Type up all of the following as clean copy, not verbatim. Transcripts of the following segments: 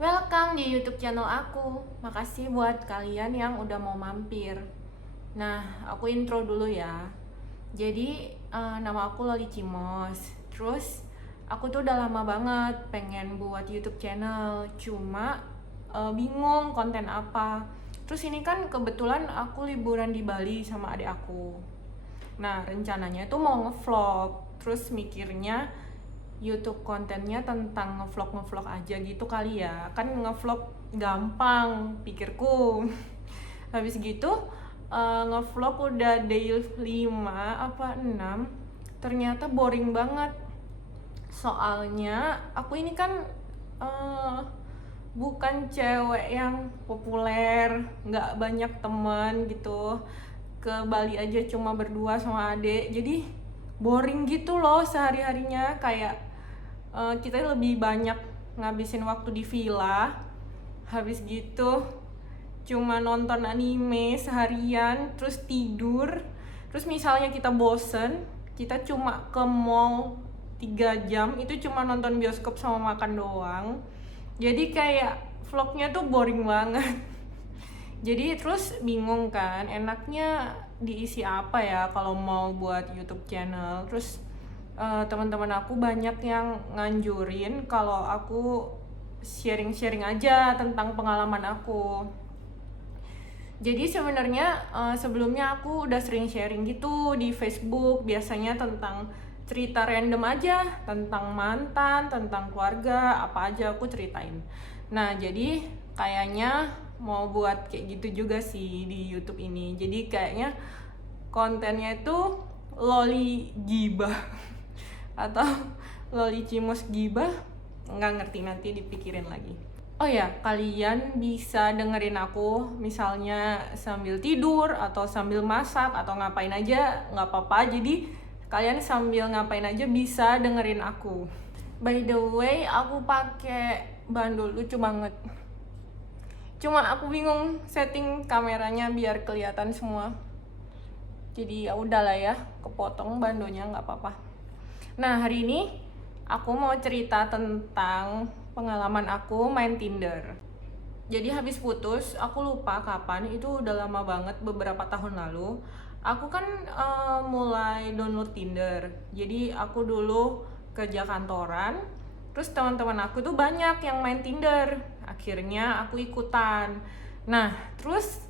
Welcome di YouTube channel aku. Makasih buat kalian yang udah mau mampir. Nah, aku intro dulu ya. Jadi, nama aku Loli Cimos. Terus, aku tuh udah lama banget pengen buat YouTube channel. Cuma bingung konten apa. Terus ini kan kebetulan aku liburan di Bali sama adik aku. Nah, rencananya tuh mau ngevlog. Terus mikirnya YouTube kontennya tentang ngevlog aja gitu kali ya. Kan ngevlog gampang pikirku. Habis gitu ngevlog udah day 5 apa 6, ternyata boring banget. Soalnya aku ini kan bukan cewek yang populer, nggak banyak teman gitu. Ke Bali aja cuma berdua sama adek, jadi boring gitu loh sehari-harinya. Kayak kita lebih banyak ngabisin waktu di villa. Habis gitu cuma nonton anime seharian, terus tidur. Terus misalnya kita bosen, kita cuma ke mall 3 jam, itu cuma nonton bioskop sama makan doang. Jadi kayak vlognya tuh boring banget. Jadi terus bingung kan, enaknya diisi apa ya kalau mau buat YouTube channel. Terus teman-teman aku banyak yang nganjurin kalau aku sharing-sharing aja tentang pengalaman aku. Jadi sebenarnya sebelumnya aku udah sering sharing gitu di Facebook, biasanya tentang cerita random aja, tentang mantan, tentang keluarga, apa aja aku ceritain. Nah, jadi kayaknya mau buat kayak gitu juga sih di YouTube ini. Jadi kayaknya kontennya itu loli gibah atau loli cimos gibah, nggak ngerti, nanti dipikirin lagi. Oh ya, kalian bisa dengerin aku misalnya sambil tidur atau sambil masak atau ngapain aja, nggak apa-apa. Jadi kalian sambil ngapain aja bisa dengerin aku. By the way, aku pakai bandul lucu banget. Cuma aku bingung setting kameranya biar kelihatan semua. Jadi ya udahlah ya, kepotong bandonya, nggak apa-apa. Nah, hari ini aku mau cerita tentang pengalaman aku main Tinder. Jadi habis putus, aku lupa kapan, itu udah lama banget, beberapa tahun lalu. Aku kan mulai download Tinder. Jadi aku dulu kerja kantoran, terus teman-teman aku tuh banyak yang main Tinder. Akhirnya aku ikutan. Nah, terus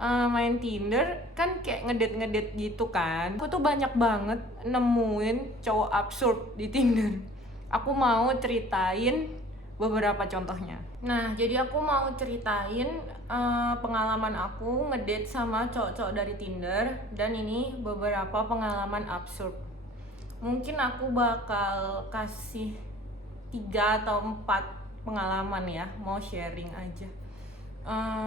main Tinder kan kayak ngedate gitu kan. Aku tuh banyak banget nemuin cowok absurd di Tinder. Aku mau ceritain beberapa contohnya. Nah, jadi aku mau ceritain pengalaman aku ngedate sama cowok-cowok dari Tinder, dan ini beberapa pengalaman absurd. Mungkin aku bakal kasih 3 atau 4 pengalaman ya, mau sharing aja.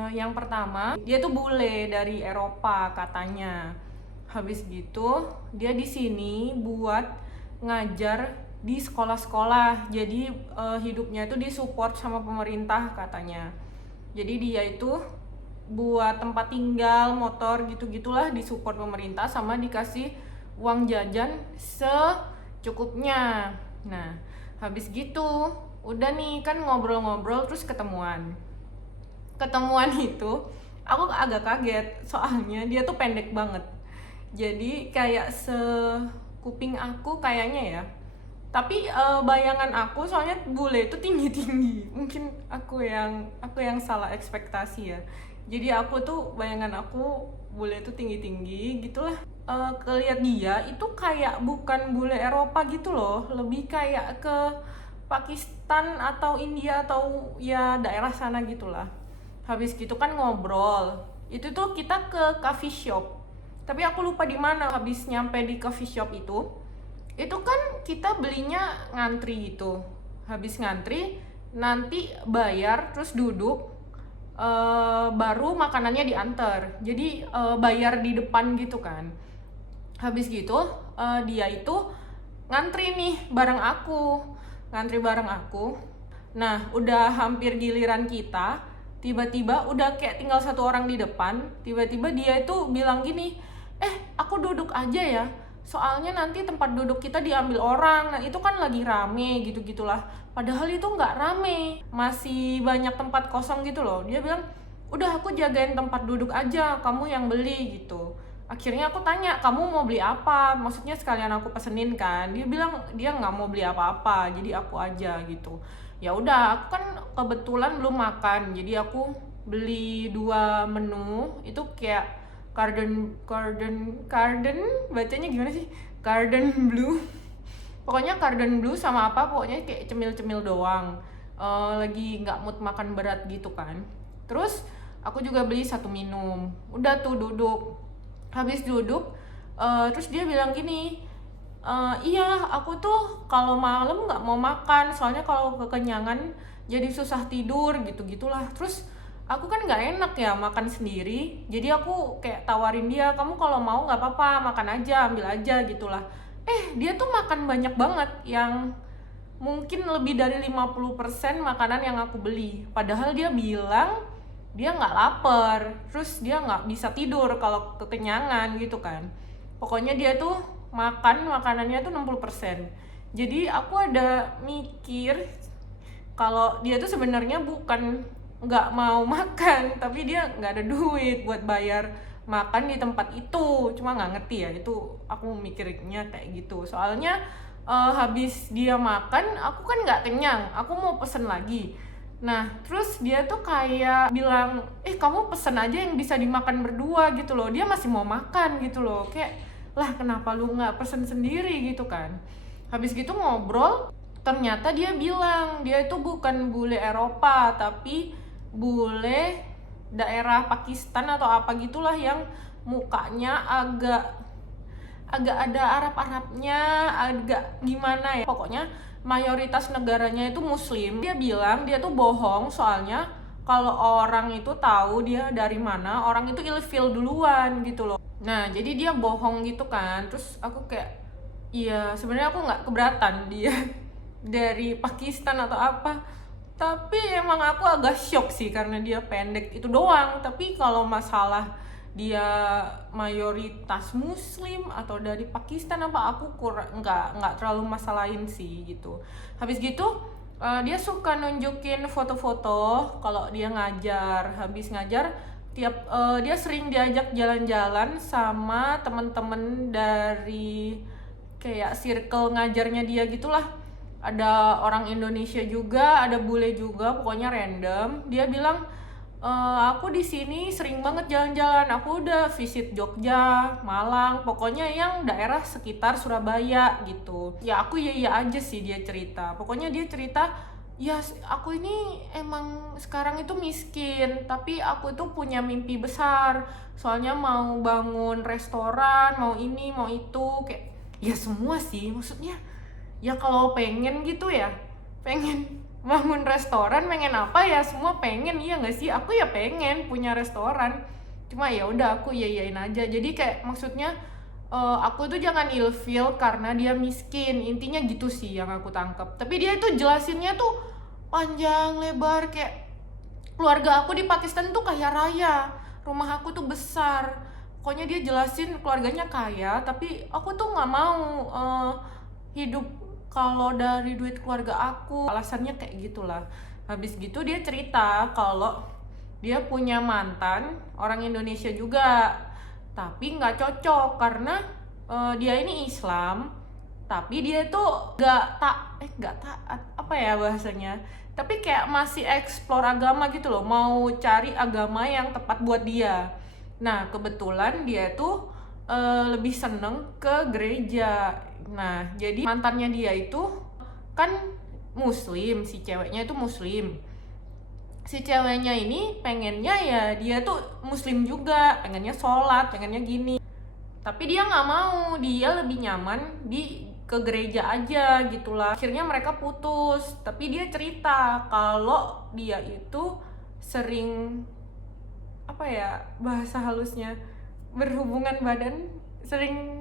Yang pertama, dia tuh bule dari Eropa katanya. Habis gitu dia di sini buat ngajar di sekolah-sekolah. Jadi hidupnya itu disupport sama pemerintah katanya. Jadi dia itu buat tempat tinggal, motor gitu-gitulah disupport pemerintah, sama dikasih uang jajan secukupnya. Nah, habis gitu udah nih kan ngobrol-ngobrol, terus ketemuan itu aku agak kaget soalnya dia tuh pendek banget. Jadi kayak sekuping aku kayaknya ya. Tapi bayangan aku, soalnya bule itu tinggi-tinggi. Mungkin aku yang salah ekspektasi ya. Jadi aku tuh bayangan aku bule itu tinggi-tinggi gitulah. Kelihat dia itu kayak bukan bule Eropa gitu loh, lebih kayak ke Pakistan atau India atau ya daerah sana gitulah. Habis gitu kan ngobrol, itu tuh kita ke coffee shop, tapi aku lupa di mana. Habis nyampe di coffee shop itu kan kita belinya ngantri gitu. Habis ngantri nanti bayar, terus duduk, baru makanannya diantar. Jadi bayar di depan gitu kan. Habis gitu dia itu ngantri bareng aku. Nah, udah hampir giliran kita, tiba-tiba udah kayak tinggal 1 orang di depan. Tiba-tiba dia itu bilang gini, aku duduk aja ya, soalnya nanti tempat duduk kita diambil orang. Nah itu kan lagi rame gitu-gitulah, padahal itu nggak rame, masih banyak tempat kosong gitu loh. Dia bilang udah aku jagain tempat duduk aja, kamu yang beli gitu. Akhirnya aku tanya, kamu mau beli apa? Maksudnya sekalian aku pesenin kan. Dia bilang dia nggak mau beli apa-apa, jadi aku aja gitu. Ya udah, aku kan kebetulan belum makan, jadi aku beli 2 menu. Itu kayak garden bacanya gimana sih? Garden blue. Pokoknya garden blue sama apa, pokoknya kayak cemil-cemil doang. Lagi nggak mood makan berat gitu kan. Terus aku juga beli 1 minum. Udah tuh duduk. Habis duduk, terus dia bilang gini, iya aku tuh kalau malam nggak mau makan, soalnya kalau kekenyangan jadi susah tidur gitu-gitulah. Terus aku kan nggak enak ya makan sendiri, jadi aku kayak tawarin dia, kamu kalau mau nggak apa-apa makan aja, ambil aja gitulah. Dia tuh makan banyak banget, yang mungkin lebih dari 50% makanan yang aku beli. Padahal dia bilang dia nggak lapar, terus dia nggak bisa tidur kalau kekenyangan gitu kan. Pokoknya dia tuh makan makanannya tuh 60%. Jadi aku ada mikir kalau dia tuh sebenarnya bukan nggak mau makan, tapi dia nggak ada duit buat bayar makan di tempat itu. Cuma nggak ngerti ya, itu aku mikirnya kayak gitu. Soalnya habis dia makan, aku kan nggak kenyang, aku mau pesen lagi. Nah, terus dia tuh kayak bilang, kamu pesen aja yang bisa dimakan berdua gitu loh. Dia masih mau makan gitu loh. Kayak, lah kenapa lu nggak pesen sendiri gitu kan. Habis gitu ngobrol, ternyata dia bilang, dia itu bukan bule Eropa, tapi bule daerah Pakistan atau apa gitulah, yang mukanya agak ada Arab-Arabnya, agak gimana ya. Pokoknya mayoritas negaranya itu muslim. Dia bilang dia tuh bohong, soalnya kalau orang itu tahu dia dari mana, orang itu ilfil duluan gitu loh. Nah jadi dia bohong gitu kan. Terus aku kayak, iya sebenarnya aku nggak keberatan dia dari Pakistan atau apa, tapi emang aku agak shock sih karena dia pendek itu doang. Tapi kalau masalah dia mayoritas muslim atau dari Pakistan apa, aku kurang nggak terlalu masalahin sih gitu. Habis gitu dia suka nunjukin foto-foto kalau dia ngajar. Habis ngajar dia sering diajak jalan-jalan sama temen-temen dari kayak circle ngajarnya dia gitulah. Ada orang Indonesia juga, ada bule juga, pokoknya random. Dia bilang, aku di sini sering banget jalan-jalan. Aku udah visit Jogja, Malang, pokoknya yang daerah sekitar Surabaya gitu. Ya aku iya aja sih dia cerita. Pokoknya dia cerita, ya aku ini emang sekarang itu miskin, tapi aku itu punya mimpi besar. Soalnya mau bangun restoran, mau ini, mau itu, kayak ya semua sih. Maksudnya ya kalau pengen gitu ya, pengen bangun restoran, pengen apa ya, semua pengen, iya nggak sih? Aku ya pengen punya restoran, cuma ya udah aku iyain aja. Jadi kayak maksudnya aku tuh jangan ilfeel karena dia miskin, intinya gitu sih yang aku tangkap. Tapi dia itu jelasinnya tuh panjang lebar, kayak keluarga aku di Pakistan tuh kaya raya, rumah aku tuh besar. Pokoknya dia jelasin keluarganya kaya, tapi aku tuh nggak mau hidup kalau dari duit keluarga aku. Alasannya kayak gitulah. Habis gitu dia cerita kalau dia punya mantan orang Indonesia juga, tapi nggak cocok karena dia ini Islam, tapi dia tuh nggak taat apa ya bahasanya, tapi kayak masih explore agama gitu loh, mau cari agama yang tepat buat dia. Nah kebetulan dia tuh lebih seneng ke gereja. Nah jadi mantannya dia itu kan muslim, si ceweknya itu muslim. Si ceweknya ini pengennya ya dia tuh muslim juga, pengennya sholat, pengennya gini. Tapi dia nggak mau, dia lebih nyaman ke gereja aja gitulah. Akhirnya mereka putus. Tapi dia cerita kalau dia itu sering apa ya bahasa halusnya, berhubungan badan, sering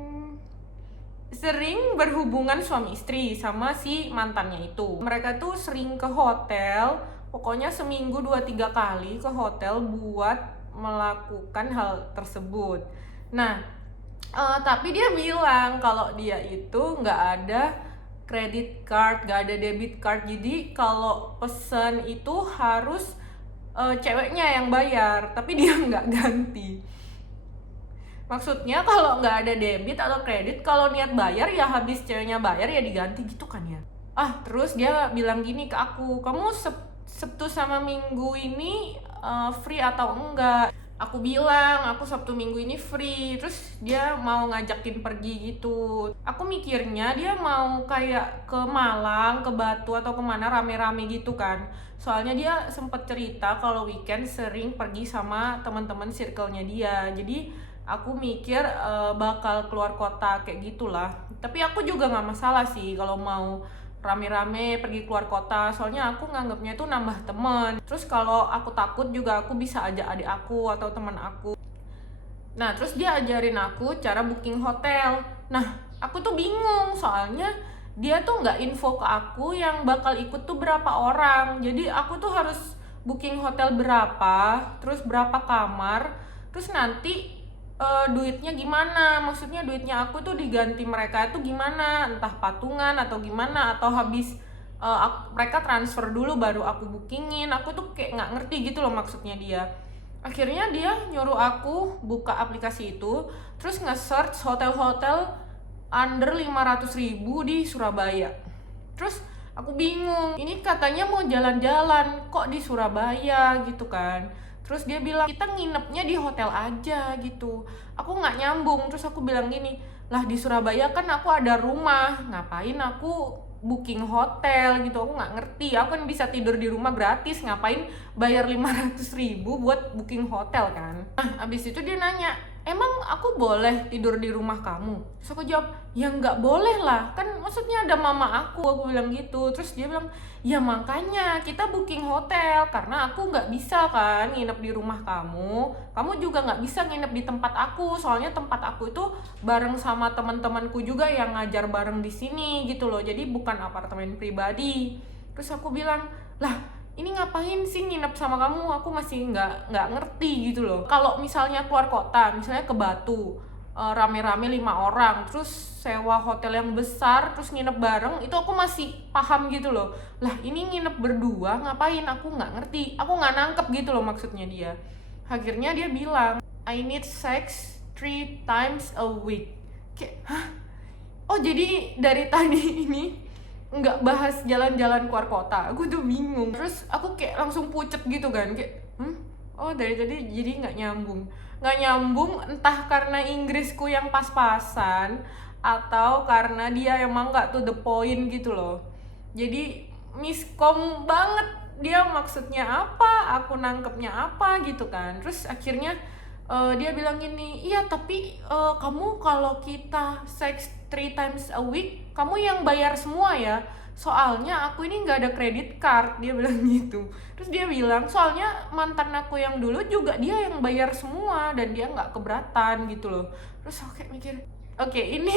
berhubungan suami istri sama si mantannya itu. Mereka tuh sering ke hotel, pokoknya seminggu 2-3 kali ke hotel buat melakukan hal tersebut. Nah Tapi dia bilang kalau dia itu nggak ada credit card, nggak ada debit card. Jadi kalau pesen itu harus ceweknya yang bayar, tapi dia nggak ganti. Maksudnya kalau nggak ada debit atau kredit, kalau niat bayar ya habis ceweknya bayar ya diganti gitu kan ya. Terus dia bilang gini ke aku, kamu Sabtu sama Minggu ini free atau enggak? Aku bilang aku Sabtu Minggu ini free. Terus dia mau ngajakin pergi gitu. Aku mikirnya dia mau kayak ke Malang, ke Batu atau kemana rame-rame gitu kan. Soalnya dia sempet cerita kalau weekend sering pergi sama teman-teman circle-nya dia. Jadi aku mikir bakal keluar kota kayak gitulah. Tapi aku juga nggak masalah sih kalau mau rame-rame pergi keluar kota, soalnya aku nganggapnya itu nambah temen. Terus kalau aku takut juga aku bisa ajak adik aku atau teman aku. Nah terus dia ajarin aku cara booking hotel. Nah aku tuh bingung soalnya dia tuh nggak info ke aku yang bakal ikut tuh berapa orang. Jadi aku tuh harus booking hotel berapa, terus berapa kamar, terus nanti duitnya gimana, maksudnya duitnya aku tuh diganti mereka itu gimana, entah patungan atau gimana, atau habis mereka transfer dulu baru aku bookingin. Aku tuh kayak nggak ngerti gitu loh maksudnya dia. Akhirnya dia nyuruh aku buka aplikasi itu, terus nge-search hotel-hotel under 500.000 di Surabaya. Terus aku bingung, ini katanya mau jalan-jalan kok di Surabaya gitu kan. Terus dia bilang kita nginepnya di hotel aja gitu. Aku nggak nyambung. Terus aku bilang gini, lah di Surabaya kan aku ada rumah, ngapain aku booking hotel gitu. Aku nggak ngerti, aku kan bisa tidur di rumah gratis, ngapain bayar 500.000 buat booking hotel kan. Abis itu dia nanya, emang aku boleh tidur di rumah kamu? Terus aku jawab, ya nggak boleh lah, kan maksudnya ada mama aku bilang gitu. Terus dia bilang, ya makanya kita booking hotel, karena aku nggak bisa kan nginep di rumah kamu juga nggak bisa nginep di tempat aku, soalnya tempat aku itu bareng sama teman-temanku juga yang ngajar bareng di sini gitu loh, jadi bukan apartemen pribadi. Terus aku bilang, lah ini ngapain sih nginep sama kamu, aku masih nggak ngerti gitu loh. Kalau misalnya keluar kota, misalnya ke Batu, rame-rame 5 orang, terus sewa hotel yang besar, terus nginep bareng, itu aku masih paham gitu loh. Lah ini nginep berdua ngapain, aku nggak ngerti, aku nggak nangkep gitu loh maksudnya dia. Akhirnya dia bilang, I need sex 3 times a week. Kayak, hah? Oh jadi dari tadi ini nggak bahas jalan-jalan keluar kota, aku tuh bingung. Terus aku kayak langsung pucet gitu kan, kayak oh dari tadi jadi nggak nyambung, entah karena Inggrisku yang pas-pasan atau karena dia emang nggak to the point gitu loh. Jadi miskom banget, dia maksudnya apa, aku nangkepnya apa gitu kan. Terus akhirnya dia bilang gini, iya tapi kamu kalau kita sex 3 times a week, kamu yang bayar semua ya, soalnya aku ini nggak ada credit card, dia bilang gitu. Terus dia bilang, soalnya mantan aku yang dulu juga dia yang bayar semua dan dia nggak keberatan gitu loh. Terus aku kayak mikir, oke, ini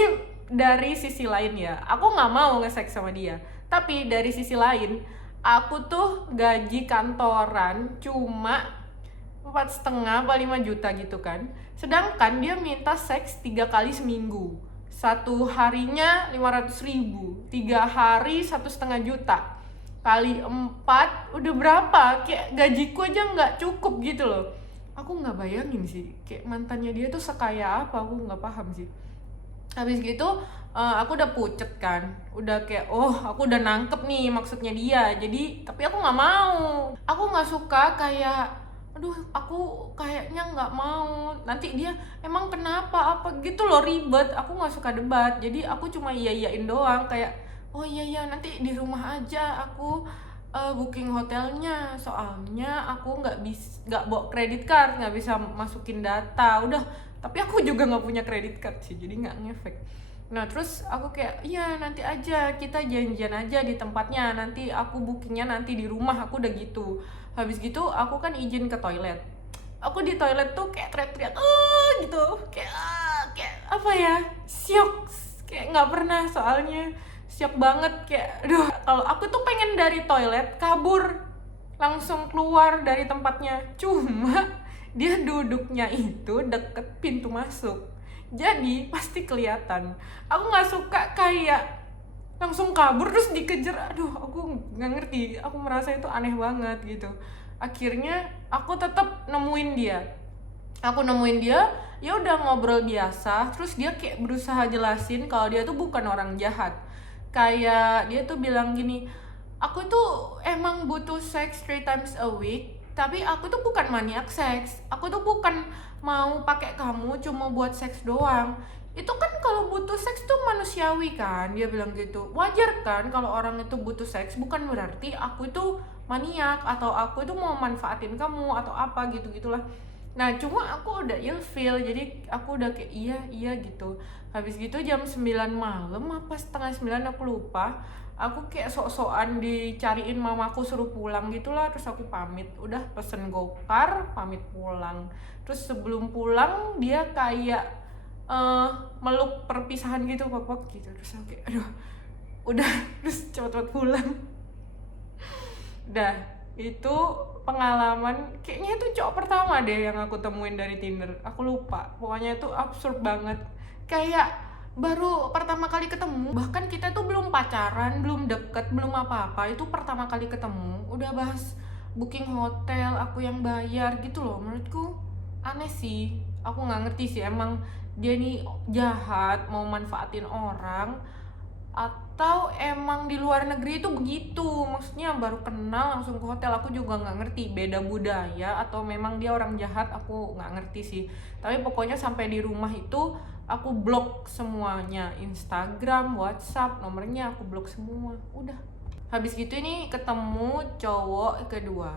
dari sisi lain ya, aku nggak mau nge-sex sama dia, tapi dari sisi lain aku tuh gaji kantoran cuma 4,5 apa 5 juta gitu kan, sedangkan dia minta seks 3 kali seminggu, 1 harinya 500.000, 3 hari 1,5 juta, kali 4 udah berapa, kayak gajiku aja nggak cukup gitu loh. Aku nggak bayangin sih kayak mantannya dia tuh sekaya apa, aku nggak paham sih. Habis gitu aku udah pucet kan, udah kayak aku udah nangkep nih maksudnya dia. Jadi tapi aku nggak mau, aku nggak suka kayak aku kayaknya nggak mau, nanti dia emang kenapa apa gitu loh, ribet. Aku nggak suka debat, jadi aku cuma iya-iyain doang, kayak oh iya nanti di rumah aja aku booking hotelnya, soalnya aku nggak bawa kredit card, nggak bisa masukin data udah. Tapi aku juga nggak punya kredit card sih, jadi nggak ngefek. Nah terus aku kayak iya nanti aja kita janjian aja di tempatnya, nanti aku bookingnya nanti di rumah, aku udah gitu. Habis gitu aku kan izin ke toilet, aku di toilet tuh kayak teriak-teriak gitu, kayak apa ya, syok, kayak nggak pernah, soalnya syok banget, kayak kalau aku tuh pengen dari toilet kabur langsung keluar dari tempatnya, cuma dia duduknya itu deket pintu masuk. Jadi pasti kelihatan. Aku nggak suka kayak langsung kabur terus dikejar. Aduh, aku nggak ngerti, aku merasa itu aneh banget gitu. Akhirnya aku tetap nemuin dia. Ya udah ngobrol biasa, terus dia kayak berusaha jelasin kalau dia tuh bukan orang jahat. Kayak dia tuh bilang gini, aku tuh emang butuh seks 3 times a week, tapi aku tuh bukan maniak seks. Aku tuh bukan mau pakai kamu cuma buat seks doang. Itu kan kalau butuh seks tuh manusiawi kan, dia bilang gitu. Wajar kan kalau orang itu butuh seks, bukan berarti aku itu maniak atau aku itu mau manfaatin kamu atau apa gitu-gitulah. Nah, cuma aku udah ilfeel, jadi aku udah kayak iya iya gitu. Habis gitu jam 9 malam apa setengah 9 aku lupa. Aku kayak sok-sokan dicariin mamaku suruh pulang gitulah, terus aku pamit. Udah pesen gokar, pamit pulang. Terus sebelum pulang dia kayak meluk perpisahan gitu, papa gitu. Terus aku kayak aduh, udah terus cepet-cepet pulang. Dah, itu pengalaman kayaknya itu cowok pertama deh yang aku temuin dari Tinder. Aku lupa, pokoknya itu absurd banget. Kayak baru pertama kali ketemu, bahkan kita tuh belum pacaran, belum deket, belum apa-apa. Itu pertama kali ketemu, udah bahas booking hotel, aku yang bayar gitu loh. Menurutku aneh sih. Aku nggak ngerti sih, emang dia nih jahat, mau manfaatin orang, atau emang di luar negeri itu begitu, maksudnya baru kenal langsung ke hotel. Aku juga nggak ngerti, beda budaya atau memang dia orang jahat, aku nggak ngerti sih. Tapi pokoknya sampai di rumah itu aku blok semuanya, Instagram, WhatsApp, nomornya aku blok semua. Udah, habis gitu ini ketemu cowok kedua.